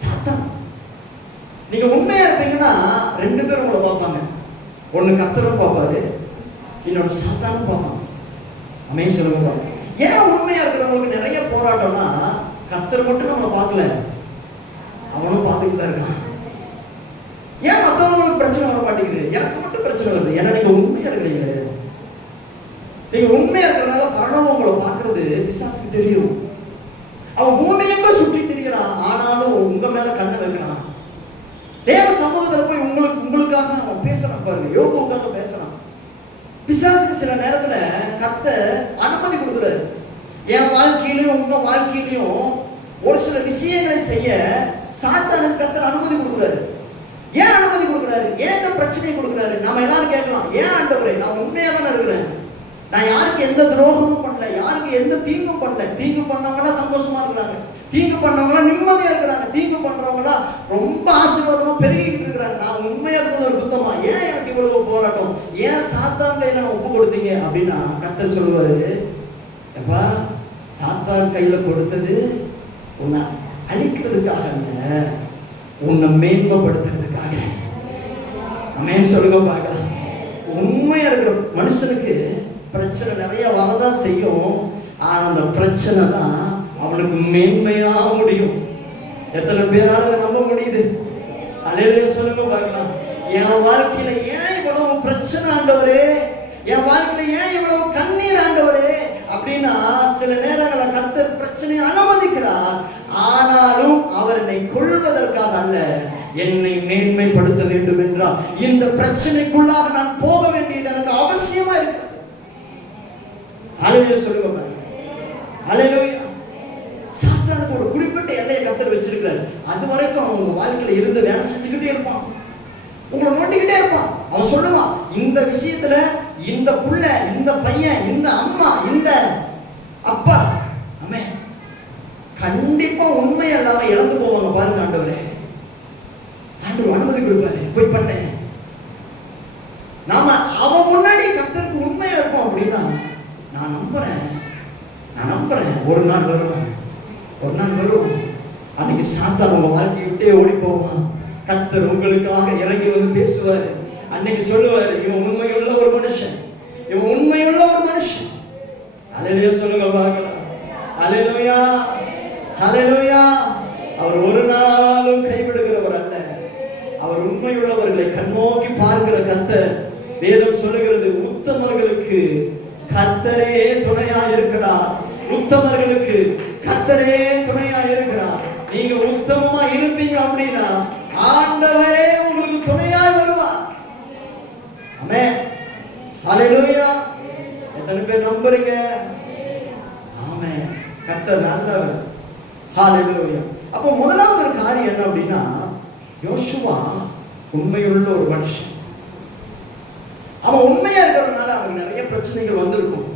சாத்தான். நீங்க உண்மையா இருப்பீங்கன்னா ரெண்டு பேரும் உங்களை பார்ப்பாங்க. ஒண்ணு கர்த்தரும் பார்ப்பாரு, இன்னொன்னு சாத்தானும் பார்ப்பாங்க. ஆமென் சொல்லுங்க. ஏன் உண்மையா இருக்கிறவங்களுக்கு நிறைய போராட்டம்னா கர்த்தர் மட்டும் நம்ம பார்க்கல, அவனும் பார்த்துட்டு தான் இருக்கான். ஏன் மற்றவங்களுக்கு பிரச்சனை வர மாட்டேங்குது, எனக்கு மட்டும் பிரச்சனை வருது? ஏன்னா நீங்க உண்மையா இருக்கிறீங்க. நீங்க உண்மையா இருக்கிறனால பரலோகம் உங்களை பார்க்கறது பிசாசுக்கு தெரியும். அவன் பூமியெங்க சுற்றி திரிகிறான், ஆனாலும் உங்க மேல கண்ணை வைக்கிறான். தேவ சமூகத்துல போய் உங்களுக்காக அவன் பேசுறான் பாருங்க. யோபுவுக்காக பேசுறான். பிசாசுக்கு சில நேரத்துல கர்த்தர் அனுமதி கொடுக்குறாரு. என் வாழ்க்கையிலும் உங்க வாழ்க்கையிலும் ஒரு சில விஷயங்களை செய்ய சாத்தானுக்கு கர்த்தர் அனுமதி கொடுக்குறாரு. ஏன் அனுமதி கொடுக்குறாரு? ஏன் இந்த பிரச்சனையை கொடுக்குறாரு? நம்ம எல்லாரும் கேட்கலாம், ஏன் ஆண்டவரே நான் உண்மையா தான் இருக்கிறேன், நான் யாருக்கு எந்த துரோகமும் பண்ணல, யாருக்கு எந்த தீங்கும் பண்ணல. தீங்கு பண்ணவங்களா சந்தோஷமா இருக்கிறாங்க, தீங்கு பண்ணவங்களா நிம்மதியா இருக்கிறாங்க, தீங்கு பண்றவங்களா ரொம்ப ஆசீர்வாதமா பெருகிட்டு இருக்கிறாங்க. நான் உண்மையா இருந்தது ஒரு குத்தமா? ஏன் எனக்கு இவ்வளவு போராட்டம்? ஏன் சாத்தான் கையில நான் ஒப்பு கொடுத்தீங்க அப்படின்னா கர்த்தர் சொல்லுவாரு, எப்பா சாத்தான் கையில கொடுத்தது உன்னை அழிக்கிறதுக்காக இல்ல, உன்னை மேன்மைப்படுத்துறதுக்காக. ஆமென் சொல்லுங்க பார்க்கலாம். உண்மையா இருக்கிற மனுஷனுக்கு பிரச்சனை நிறைய வரதான் செய்யும். ஆனா அந்த பிரச்சனை தான் அவனுக்கு மேன்மையா முடியும். எத்தனை பேரால நம்ப முடியுது? அல்லேலூயா சொல்லுங்க பார்க்கலாம். என் வாழ்க்கையில ஏன் இவ்வளவு பிரச்சனை ஆண்டவரே, என் வாழ்க்கையில ஏன் இவ்வளவு கண்ணீர் ஆண்டவரே அப்படின்னா சில நேரங்களில் கர்த்தர் பிரச்சனையை அனுமதிக்கிறார். ஆனாலும் அவர் என்னை கொள்வதற்காக அல்ல, என்னை மேன்மைப்படுத்த வேண்டும் என்றால் இந்த பிரச்சனைக்குள்ளாக நான் போக வேண்டியது எனக்கு அவசியமா இருக்கிறது. அல்லேலூயா சொல்லுங்க பாருங்க. அல்லேலூயா. சாத்தானுக்கு ஒரு குறிப்பிட்ட எல்லையை கர்த்தர் வச்சிருக்கிறார். அது வரைக்கும் உங்க வாழ்க்கையில இருந்து வேலை செஞ்சுக்கிட்டே இருப்பான், உங்களை நோண்டிக்கிட்டே இருப்பான். அவன் சொல்லுவான், இந்த விஷயத்துல இந்த புள்ள, இந்த பையன், இந்த அம்மா, இந்த அப்பா, ஆமென், கண்டிப்பா உண்மை இல்லாம இழந்து போவாங்க பாருங்க. ஆண்டவரே, ஆண்டவர் அனுமதி கொடுப்பாரு, போய் பண்ண. நாம அவன் முன்னாடி கர்த்தருக்கு உண்மையா இருப்போம் அப்படின்னா நான் நம்புறேன் ஒரு நாள் வரும், அன்னைக்கு சாத்தான் உங்க வாழ்க்கையை விட்டே ஓடி போவான். கர்த்தர் உங்களுக்காக இறங்கி வந்து பேசுவாரு. அன்னைக்கு சொல்லுவாரு, இவன் உண்மையுள்ள ஒரு மனுஷன், இவன் உண்மையுள்ள ஒரு மனுஷன். அல்லேலூயா சொல்லுங்க பார்க்கலாம். அல்லேலூயா, அல்லேலூயா. அவர் ஒரு நாளும் கைவிடுகிறவர் அல்ல, அவர் உண்மையுள்ளவர்களை கண்ணோக்கி பார்க்கிற கர்த்தர். வேதம் சொல்லுகிறது, உத்தமர்களுக்கு கர்த்தரே துணையா இருக்கிறார். உத்தமர்களுக்கு கர்த்தரே துணையா இருக்கிறார். நீங்க உத்தமமா இருப்பீங்க அப்படின்னா ஆண்டவரே உங்களுக்கு துணையாய் வருவார். ஆமென், ஹல்லேலூயா. எத்தனை பேர் நம்புறீங்க? ஆமென், கர்த்தர் நல்லவர். ஹல்லேலூயா. அப்போ முதலாவது ஒரு காரியம் என்ன அப்படின்னா, யோசுவா உண்மையுள்ள ஒரு மனுஷன். அவன் உண்மையா இருக்கிறதுனால அவனுக்கு நிறைய பிரச்சனைகள் வந்திருக்கும்.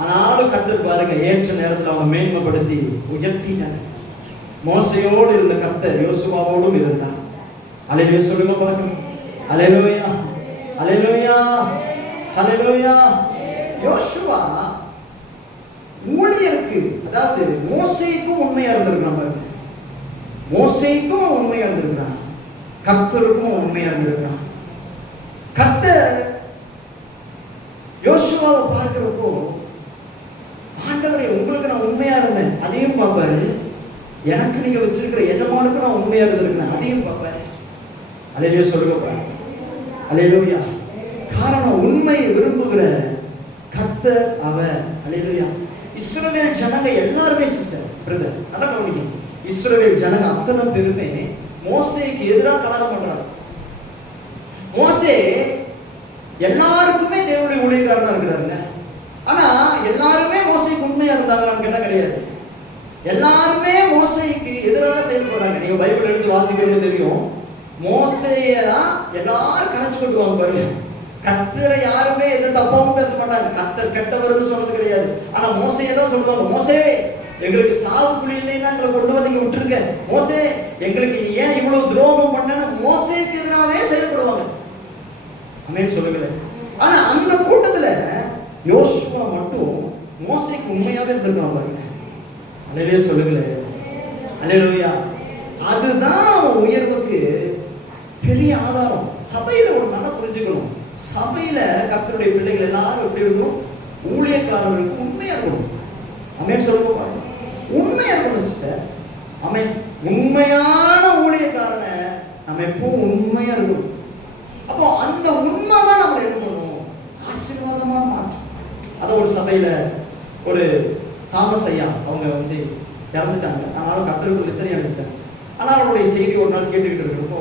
ஆனாலும் கர்த்தர் பாருங்க, ஏற்ற நேரத்தில் அவனை மேன்மைப்படுத்தி உயர்த்திட்டார். மோசையோடு இருந்த கர்த்தர் யோசுவாவோடும் இருந்தார். அல்லேலூயா சொல்லுங்க பார்க்கலாம். அல்லேலூயா, அல்லேலூயா, அல்லேலூயா. யோசுவா ஊழியருக்கு, அதாவது மோசேக்கும் உண்மையா இருந்திருக்கிறான் பாருங்க. மோசேக்கும் உண்மையா இருந்திருக்கிறான், கர்த்தருக்கும் உண்மையா இருந்திருக்கிறான். கர்த்தர் யோசுவாவை பார்க்கிறப்போ, ஆண்டவரே உங்களுக்கு நான் உண்மையா இருந்தேன் அதையும் பார்ப்பாரு, எனக்கு நீங்க வச்சிருக்கிற எஜமானுக்கு நான் உண்மையா இருந்திருக்கிறேன் அதையும் பார்ப்பாரு. அல்லேலூயா சொல்லுங்க பாருங்க. அல்லேலூயா. காரணம் உண்மையை விரும்புகிற கர்த்தர் அவர். அல்லேலூயா. இஸ்ரவேல் ஜனங்க எல்லாருமே சிஸ்டர் பிரதர் நல்லா கவனிங்க, இஸ்ரவேல் ஜனங்க அத்தனை பேருமே மோசேக்கு எதிராக கலகம் பண்றாங்க. மோசே எல்லாருக்குமே தேவனுடைய ஊழியக்காரனா இருக்கிறாருங்க. ஆனா எல்லாருமே மோசேக்கு உண்மையா இருந்தாங்களான்னு கேட்டா கிடையாது. எல்லாருமே மோசேக்கு எதிராக செயல்படுறாங்க. நீங்க பைபிள் எடுத்து வாசிக்கிறது தெரியும். மோசேயை தான் எல்லாரும் கரைச்சு கொண்டுவாங்க பாருங்க. கர்த்தரை யாருமே எந்த தப்பாவும் பேச மாட்டாங்க. கர்த்தர் கெட்டவர்னு சொன்னது கிடையாது. ஆனா மோசேயை தான் சொல்லுவாங்க, மோசே எங்களுக்கு சாவு குழி இல்லைன்னா எங்களை கொண்டு வந்து விட்டுருக்க, மோசே எங்களுக்கு நீ ஏன் இவ்வளவு துரோகம் பண்ணன்னு மோசேக்கு எதிராகவே செயல்படுவாங்க. அமேன் சொல்லுங்களேன். ஆனா அந்த கூட்டத்துல யோசுவா மட்டும் மோசேக்கு உண்மையாவே இருந்திருக்கான் பாருங்க. அல்லேலூயா சொல்லுங்களேன். அல்லேலூயா. அதுதான் உயர்வுக்கு பெரிய ஆதாரம். சபையில ஒரு நல்லா புரிஞ்சுக்கணும், சபையில கர்த்தருடைய பிள்ளைகள் எல்லாரும் எப்படி இருக்கணும், ஊழியக்காரர்களுக்கு உண்மையா இருக்கணும். அமேன் சொல்லுங்க, உண்மையா இருக்கணும் சிஸ்டர். அமேன். உண்மையான ஊழியக்காரனை நம்ம எப்பவும் உண்மையா இருக்கணும். அப்போ அந்த உண்மைதான் நம்ம என்ன பண்ணுவோம், ஆசீர்வாதமா மாற்றும். அத ஒரு சபையில ஒரு தாமஸ் ஐயா அவங்க வந்து இறந்துட்டாங்க. ஆனாலும் கர்த்தருக்குள்ள எத்தனை அடைஞ்சிட்டாங்க. ஆனால் அவருடைய செய்தி ஒரு நாள் கேட்டுக்கிட்டு இருக்கிறப்போ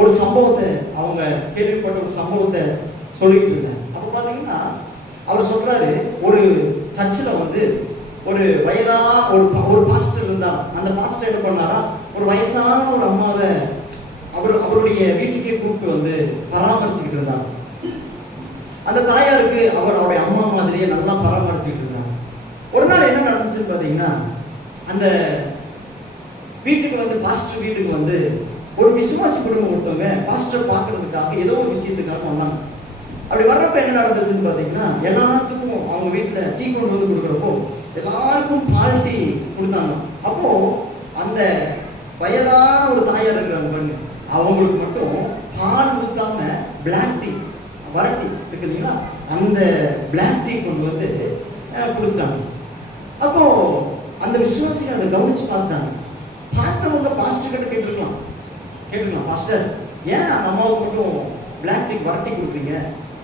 ஒரு சம்பவத்தை, அவங்க கேள்விப்பட்ட ஒரு சம்பவத்தை சொல்லிட்டு இருந்தாங்க. அப்போ பார்த்தீங்கன்னா அவர் சொல்றாரு, ஒரு சர்ச்சில் வந்து ஒரு வயதா ஒரு பாஸ்டர் இருந்தார். அந்த பாஸ்டர் என்ன பண்ணாரா, ஒரு வயசான ஒரு அம்மாவை அவருடைய வீட்டுக்கே கூப்பிட்டு வந்து பராமரிச்சுக்கிட்டு இருந்தார். அந்த தாயாருக்கு அவருடைய அம்மா மாதிரியே நல்லா பராமரிச்சுக்கிட்டு இருந்தாங்க. ஒரு நாள் என்ன நடந்துச்சுன்னு பார்த்தீங்கன்னா, அந்த வீட்டுக்கு வந்து பாஸ்டர் வீட்டுக்கு வந்து ஒரு விசுவாசி குடும்பம் ஒருத்தவங்க பாஸ்டர் பார்க்கறதுக்காக ஏதோ ஒரு விஷயத்துக்காக வந்தாங்க. அப்படி வர்றப்ப என்ன நடந்துச்சுன்னு பார்த்தீங்கன்னா, எல்லாத்துக்கும் அவங்க வீட்டில் டீ கொண்டு வந்து கொடுக்குறப்போ எல்லாருக்கும் பால் டீ கொடுத்தாங்க. அப்போ அந்த வயதான ஒரு தாயார் இருக்கிறாங்க பாருங்க, அவங்களுக்கு மட்டும் பால் ஊத்தாம பிளாக் டீ, வரட்டி இருக்கு இல்லைங்களா, அந்த பிளாக் டீ கொண்டு வந்து கொடுத்துட்டாங்க. அப்போ அந்த விசுவாசிகள் அதை கவனிச்சு பார்த்தாங்க. பார்த்தவங்க பாஸ்டர் கிட்ட கேட்டுருக்கலாம், பாஸ்டர் ஏன் அந்த அம்மாவுக்கு மட்டும் பிளாக் டீ வரட்டி கொடுக்குறீங்க,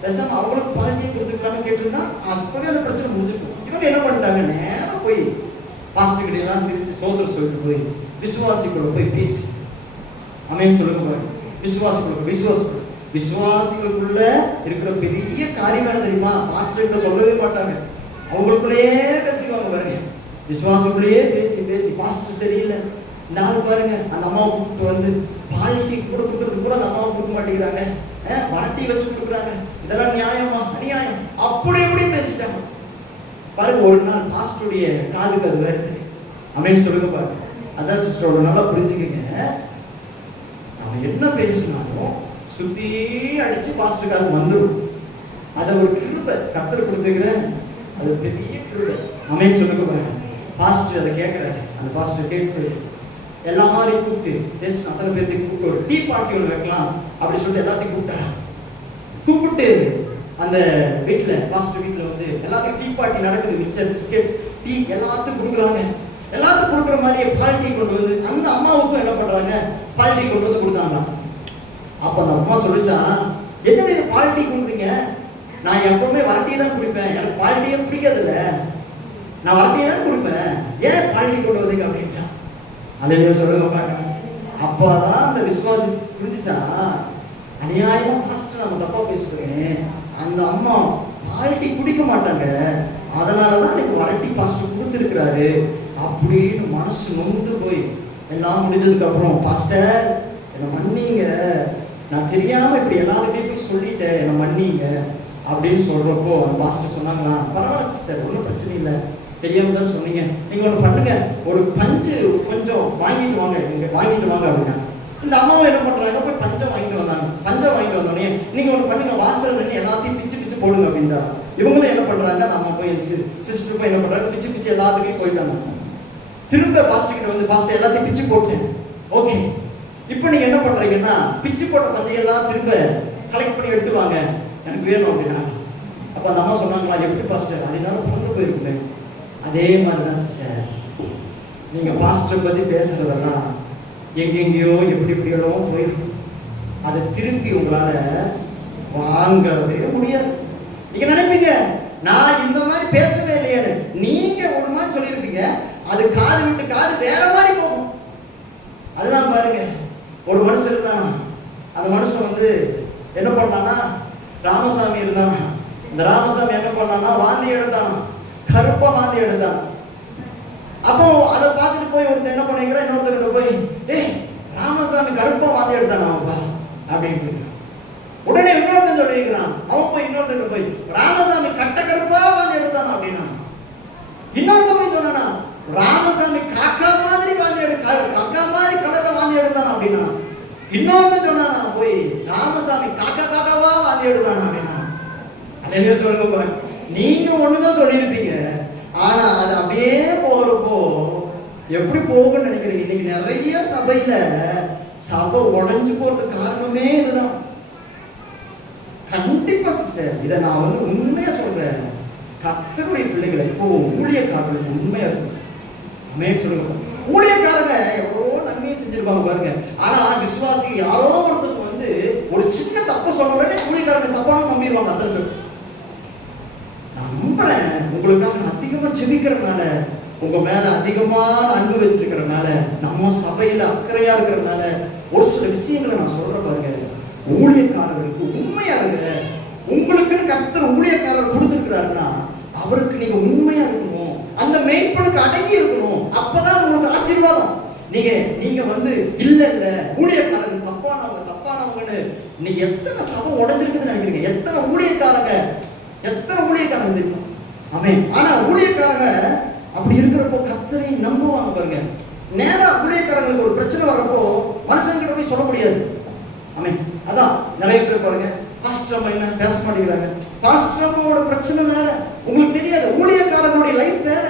பேசாம அவங்களுக்கு பால் டீ கொடுத்துருக்கலாம்னு கேட்டிருந்தா அப்பவே அந்த பிரச்சனை முடிஞ்சிருக்கும். இவங்க என்ன பண்ணிட்டாங்க, நேரம் போய் பாஸ்டர் கிட்ட எல்லாம் சிரிச்சு சோதர் சொல்லிட்டு போய் விசுவாசிகளோட போய் பேசி. அமேன் சொல்லுங்க பாருங்க. விசுவாசிகளுக்குள்ள இருக்கிற பெரிய காரியம் என்ன தெரியுமா, பாஸ்டர் கிட்ட சொல்லவே மாட்டாங்க, அவங்களுக்குள்ளேயே பேசிக்குவாங்க பாருங்க. விசுவாசிக்குள்ளேயே பேசி பாஸ்டர் சரியில்லை, இந்த ஆள் பாருங்க அந்த அம்மாவை கூப்பிட்டு வந்து பால் டீ கொடுக்குறது கூட அந்த அம்மாவை கொடுக்க மாட்டேங்கிறாங்க, வரட்டி வச்சு கொடுக்குறாங்க, இதெல்லாம் நியாயமா அநியாயம், அப்படி எப்படி பேசிட்டாங்க பாருங்க. ஒரு நாள் பாஸ்டருடைய காதுக்கு அது வருது. அமேன் சொல்லுங்க பாருங்க. அதான் சிஸ்டர் நல்லா புரிஞ்சுக்கங்க, அவன் என்ன பேசினாலும் சுத்தி அடிச்சு பாஸ்டருக்காக வந்துடும். அதை ஒரு கிருபை கர்த்தர் கொடுத்துக்கிற, அது பெரிய கிருபை. அமேன் சொல்லுங்க பாருங்க. பாஸ்டர் அதை கேட்கிறாரு. அந்த பாஸ்டர் கேட்டு எல்லாரையும் கூப்பிட்டு பேசணும், அத்தனை பேர்த்தையும் கூப்பிட்டு ஒரு டீ பார்ட்டி ஒன்று வைக்கலாம் அப்படி சொல்லிட்டு எல்லாத்தையும் கூப்பிட்டாரா. கூப்பிட்டு அந்த வீட்டில் பாஸ்டர் வீட்டில் வந்து எல்லாத்தையும் டீ பார்ட்டி நடக்குது. மிச்சர் பிஸ்கெட் டீ எல்லாத்துக்கும் கொடுக்குறாங்க. எல்லாத்துக்கும் கொடுக்குற மாதிரியே பால் டீ கொண்டு வந்து அந்த அம்மாவுக்கும் என்ன பண்றாங்க, பால் டீ கொண்டு வந்து கொடுத்தாங்க. அப்ப அந்த அம்மா சொல்லிச்சான், என்ன இது பால் டீ கொடுக்குறீங்க, நான் எப்பவுமே வரட்டியை தான் குடிப்பேன், எனக்கு பால் டீயே பிடிக்காதுல்ல, நான் வரட்டியை தான் குடிப்பேன், ஏன் பால் டீ கொண்டு வந்தீங்க அப்படின்னுச்சான். அல்லேலூயா சொல்லுங்க பாருங்க. அப்பதான் அந்த விசுவாசி புரிஞ்சுச்சான், அநியாயமா பாஸ்டர் நம்ம தப்பா பேசுறேன், அந்த அம்மா பால் டீ குடிக்க மாட்டாங்க, அதனாலதான் எனக்கு வரட்டி பாஸ்டர் கொடுத்துருக்கிறாரு அப்படின்னு மனசு நொந்து போய் எல்லாம் முடிஞ்சதுக்கு அப்புறம், பாஸ்டர் என்னை மன்னிங்க, நான் தெரியாம இப்படி எல்லாருமே போய் சொல்லிட்டேன், என்னை மன்னிங்க அப்படின்னு சொல்றப்போ அந்த பாஸ்டர் சொன்னாங்களா, பரவாயில்ல சிஸ்டர் ஒன்றும் பிரச்சனை இல்லை, தெரியாம தான் சொன்னீங்க. நீங்க ஒண்ணு பண்ணுங்க, ஒரு பஞ்சு கொஞ்சம் வாங்கிட்டு வாங்க, நீங்க வாங்கிட்டு வாங்க அப்படின்னா இந்த அம்மாவை என்ன பண்றாங்க, போய் பஞ்சம் வாங்கிட்டு வந்தாங்க. பஞ்சம் வாங்கிட்டு வந்தோடனே நீங்க ஒண்ணு பண்ணுங்க, வாசல் நின்று எல்லாத்தையும் பிச்சு பிச்சு போடுங்க அப்படின்னா இவங்களும் என்ன பண்றாங்க, நம்ம போய் சிஸ்டர் போய் என்ன பண்றாங்க, பிச்சு பிச்சு எல்லாத்துக்கும் போயிட்டாங்க. திரும்ப பாஸ்டர் கிட்ட வந்து, பாஸ்டர் எல்லாத்தையும் பிச்சு போட்டேன், ஓகே இப்போ நீங்க என்ன பண்றீங்கன்னா பிச்சு போட்ட பஞ்சையெல்லாம் திரும்ப கலெக்ட் பண்ணி எடுத்து வாங்க, எனக்கு வேணும் அப்படின்னா. அப்ப அந்த அம்மா சொன்னாங்களா, எப்படி பாஸ்டர், அதனால பறந்து போயிருக்குங்க. அதே மாதிரிதான் சிஸ்டர், நீங்க பாஸ்டர் பத்தி பேசுறதெல்லாம் எங்கெங்கயோ எப்படி எப்படியெல்லாம் போயிருக்கும். அதை திருப்பி உங்களால வாங்கவே முடியாது. நீங்க நினைப்பீங்க நான் இந்த மாதிரி பேசவே இல்லையே, நீங்க ஒரு மாதிரி சொல்லியிருப்பீங்க, அது காது விட்டு காது வேற மாதிரி போகும். அதுதான் பாருங்க, ஒரு மனுஷன் இருந்தானா, அந்த மனுஷன் வந்து என்ன பண்ணானா, ராமசாமி இருந்தானா, இந்த ராமசாமி என்ன பண்ணானா, வாந்தி எடுத்தானா, கருப்பா வாந்தி எடுத்தான். அப்போ அதை பார்த்துட்டு போய் ஒருத்தர் என்ன பண்ணிக்கிறான், இன்னொருத்தர்கிட்ட போய், ஏய் ராமசாமி கருப்பா வாந்தி எடுத்தானாப்பா அப்படின்னு. உடனே இன்னொருத்தன் சொல்லிக்கிறான், அவன் போய் இன்னொருத்தர்கிட்ட போய், ராமசாமி கட்ட கருப்பா வாந்தி எடுத்தானா அப்படின்னா. இன்னொருத்த போய் சொன்னானா, ராமசாமி காக்கா மாதிரி வாந்தி காக்கா மாதிரி கலர்ல வாந்தி எடுத்தானா அப்படின்னா. இன்னொருத்தன் சொன்னானா போய், ராமசாமி காக்கா காக்காவா வாந்தி எடுத்தானா அப்படின்னா. அல்லேலூயா சொல்லுங்க. நீங்க ஒண்ணுதான் சொல்லியிருப்பீங்க, ஆனா அது அப்படியே போறப்போ எப்படி போகும்னு நினைக்கிறீங்க? இன்னைக்கு நிறைய சபையில சபை உடைஞ்சு போறதுக்கு காரணமே இதுதான். கண்டிப்பா சிஸ்டர், இதை நான் வந்து உண்மையா சொல்றேன். கர்த்தருடைய பிள்ளைகளை இப்போ ஊழியக்காரர்களுக்கு உண்மையா இருக்கும். அமே சொல்லுங்க, ஊழியக்காரங்க எவ்வளவோ நன்மையை செஞ்சிருப்பாங்க பாருங்க. ஆனா விசுவாசி யாரோ ஒருத்தருக்கு வந்து ஒரு சின்ன தப்பு சொன்ன உடனே ஊழியக்காரங்க தப்பான நம்பிடுவாங்க. அத்தனை நான் நம்புறேன், உங்களுக்காக நான் அதிகமா ஜெபிக்கிறதுனால, உங்க மேல அதிகமான அன்பு வச்சிருக்கிறதுனால, நம்ம சபையில அக்கறையா இருக்கிறதுனால ஒரு சில விஷயங்களை நான் சொல்றேன் பாருங்க. ஊழியக்காரர்களுக்கு உண்மையா இருங்க. உங்களுக்குன்னு கர்த்தர் ஊழியக்காரர் கொடுத்திருக்கிறாருன்னா அவருக்கு நீங்க உண்மையா இருக்கணும், அந்த மெய்ப்பனுக்கு அடங்கி இருக்கணும். அப்பதான் உங்களுக்கு ஆசீர்வாதம். நீங்க வந்து இல்ல இல்ல ஊழியக்காரங்க தப்பானவங்கன்னு நீங்க எத்தனை சபை உடைஞ்சிருக்குதுன்னு நினைக்கிறீங்க? எத்தனை ஊழியக்காரங்க தெரியும். ஆமென். ஆனா ஊழியக்காரங்க அப்படி இருக்கிறப்போ கர்த்தரை நம்புவாங்க பாருங்க. நேரா ஊழியக்காரங்களுக்கு ஒரு பிரச்சனை வர்றப்போ மனுஷங்கிட்ட போய் சொல்ல முடியாது. ஆமென். அதான் நிறைய பேர் பாருங்க, பாஸ்டர் அம்மா என்ன பேச மாட்டேங்கிறாங்க. பாஸ்டர் அம்மாவோட பிரச்சனை வேற, உங்களுக்கு தெரியாது. ஊழியக்காரங்களுடைய லைஃப் வேற,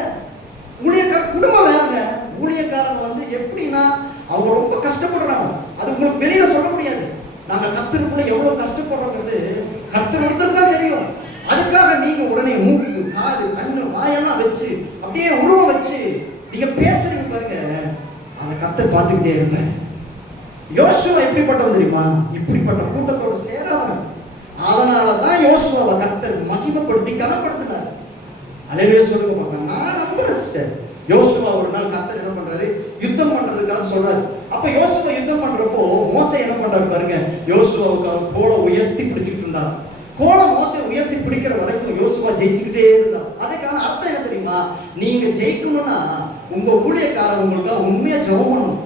ஊழியக்கார குடும்பம் வேறங்க. ஊழியக்காரங்க வந்து எப்படின்னா அவங்க ரொம்ப கஷ்டப்படுறாங்க, அது உங்களுக்கு வெளியில சொல்ல முடியாது. நாங்க கர்த்தருக்குள்ள எவ்வளவு கஷ்டப்படுறோங்கிறது கர்த்தர் ஒருத்தருக்கு தான் தெரியும். அதுக்காக நீங்க உடனே மூக்கு காது கண்ணு வாயெல்லாம் வச்சு அப்படியே உருவம் வச்சு நீங்க பேசுறீங்க பாருங்க, அதை கர்த்தர் பார்த்துக்கிட்டே இருப்பேன். யோசுவா எப்படிப்பட்டவன் தெரியுமா? இப்படிப்பட்ட கூட்டத்தோடு சேராதவன். அதனாலதான் யோசுவாவை கர்த்தர் மகிமைப்படுத்தி கனப்படுத்தினார். அல்லேலூயா சொல்லுங்க பாருங்க. நான் நம்புறேன் சிஸ்டர். யோசுவா ஒரு நாள் கர்த்தர் என்ன பண்றாரு, யுத்தம் பண்றதுக்காக சொல்றாரு. அப்ப யோசுவா யுத்தம் பண்றப்போ மோசே என்ன பண்றாரு பாருங்க, யோசுவாவுக்கு கோலை உயர்த்தி பிடிச்சிட்டு இருந்தார். கோலை மோசே உயர்த்தி பிடிக்கிற வரைக்கும் யோசுவா ஜெயிச்சுக்கிட்டே இருந்தார். அதுக்கான அர்த்தம் என்ன தெரியுமா? நீங்க ஜெயிக்கணும்னா உங்க ஊழியக்காரர் உங்களுக்காக உண்மையா ஜெபம் பண்ணணும்,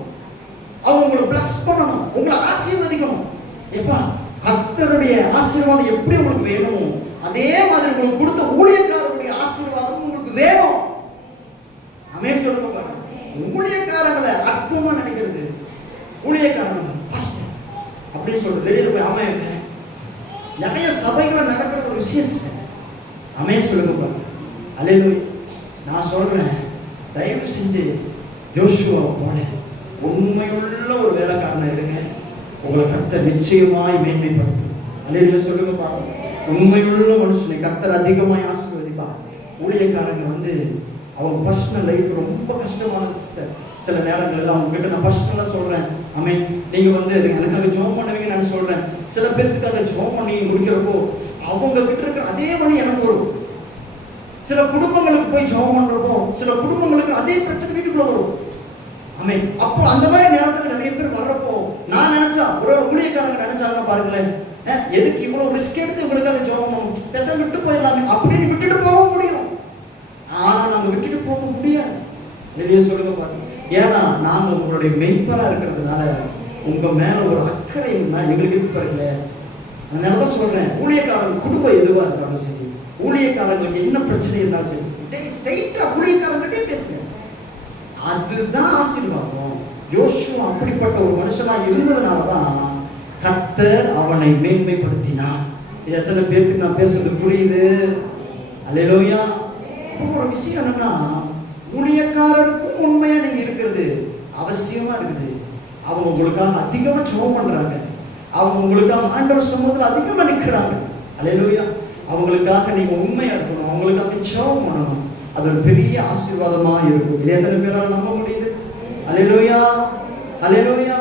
அவங்க உங்களை பிளஸ் பண்ணணும், உங்களை ஆசீர்வதிக்கணும். எப்பா கர்த்தருடைய ஆசீர்வாதம் எப்படி உங்களுக்கு வேணுமோ அதே மாதிரி உங்களுக்கு கொடுத்த ஊழியக்காரருடைய ஆசீர்வாதம் உங்களுக்கு வேணும். ஆமென் சொல்லுங்க பாருங்க. ஊழியக்காரங்களை அற்பமா நினைக்கிறது, ஊழியக்காரங்க பாஸ்டர் அப்படின்னு சொல்றது வெளியில போய் ஆமென். நிறைய சபைகளை நடக்கிற ஒரு விஷயம். ஆமென் சொல்லுங்க பாருங்க. அல்லேலூயா. நான் சொல்றேன், தயவு செஞ்சு யோசுவாவை போல உண்மையுள்ள ஒரு வேலைக்காரனா இருங்க. உங்களை கர்த்தர் நிச்சயமாய் மேன்மைப்படுத்தும். அல்லேலூயா சொல்லுங்க பாருங்க. உண்மையுள்ள மனுஷனை கர்த்தர் அதிகமாய் ஆசீர்வதிப்பார். ஊழியக்காரங்க வந்து அவங்க பர்சனல் லைஃப் ரொம்ப கஷ்டமானது சிஸ்டர். சில நேரங்கள்ல அவங்க கிட்ட நான் பர்சனலா சொல்றேன், ஆமென், நீங்க வந்து எனக்காக ஜெபம் பண்ணுவீங்க நான் சொல்றேன். சில பேருக்காக ஜெபம் பண்ணி முடிக்கிறப்போ அவங்க கிட்ட இருக்கிற அதே வழி எனக்கு வரும். சில குடும்பங்களுக்கு போய் ஜெபம் பண்றப்போ சில குடும்பங்களுக்கு அதே பிரச்சனை வீட்டுக்குள்ள வரும். ஆமென். அப்போ அந்த மாதிரி நேரத்துல நிறைய பேர் வர்றப்போ நான் நினைச்சா, ஒரு ஊழியக்காரங்க நினைச்சாங்கன்னா பாருங்களேன், எதுக்கு இவ்வளவு ரிஸ்க் எடுத்து உங்களுக்காக ஜெபம் பண்ணணும், பேசாம விட்டு போயிடலாமே அப்படின்னு விட்டுட்டு போக முடியும். ஆனா நாங்க விட்டுட்டு போக முடியாது. வெளியே சொல்லுங்க பாருங்க. ஏன்னா நாங்க உங்களுடைய மெய்ப்பரா இருக்கிறதுனால உங்க மேல ஒரு அக்கறை எங்களுக்கு இருக்கு பாருங்களே. அதனாலதான் சொல்றேன், ஊழியக்காரங்க குடும்பம் எதுவா இருந்தாலும் சரி, ஊழியக்காரங்களுக்கு என்ன பிரச்சனை இருந்தாலும் சரி, ஸ்ட்ரைட்டா ஊழியக்காரங்கிட்டே பேசுங்க. அதுதான் ஆசீர்வாதம். யோசுவா அப்படிப்பட்ட ஒரு மனுஷனா இருந்ததுனாலதான் கர்த்தர் அவனை மேன்மைப்படுத்தினார். எத்தனை பேருக்கு நான் பேசுறது புரியுது? அல்லேலூயா. இப்போ ஒரு விஷயம் என்னன்னா, ஊழியக்காரருக்கும் உண்மையா நீங்க இருக்கிறது அவசியமா இருக்குது. அவங்க உங்களுக்காக அதிகமா ஜெபம் பண்றாங்க, அவங்க உங்களுக்காக ஆண்டவர் சமூகத்தில் அதிகமா நிற்கிறாங்க. அல்லேலூயா. அவங்களுக்காக நீங்க உண்மையா இருக்கணும், அவங்களுக்காக ஜெபம் பண்ணணும். அது ஒரு பெரிய ஆசீர்வாதமா இருக்கும். இது எத்தனை பேரால் நம்ப முடியுது? அல்லேலூயா, அல்லேலூயா.